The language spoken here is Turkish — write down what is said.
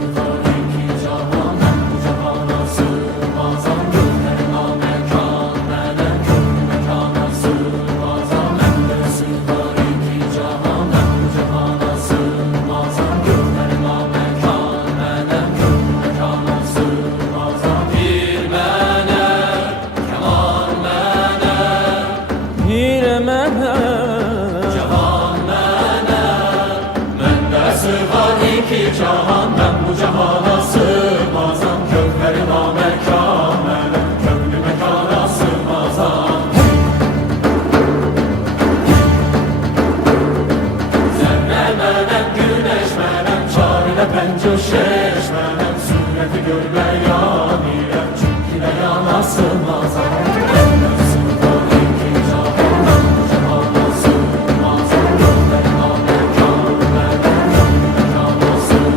sığar iki cahan, ben bu cihana sığmazam. Gönlüme mekan veren, gönlü mekana sığmazam. Bende sığar iki cahan, ben bu cihana sığmazam. Gönlüme mekan veren, gönlü mekana sığmazam. Bir mene, keman mene, Pir mene, cahan mene. Bende sığar iki cahan, ben bu cihana sığmazam. Gönlüme mekan veren, gönlü mekana sığmazam. Zerre menem, güneş menem, çarine pençe şeş menem. Sureti görmek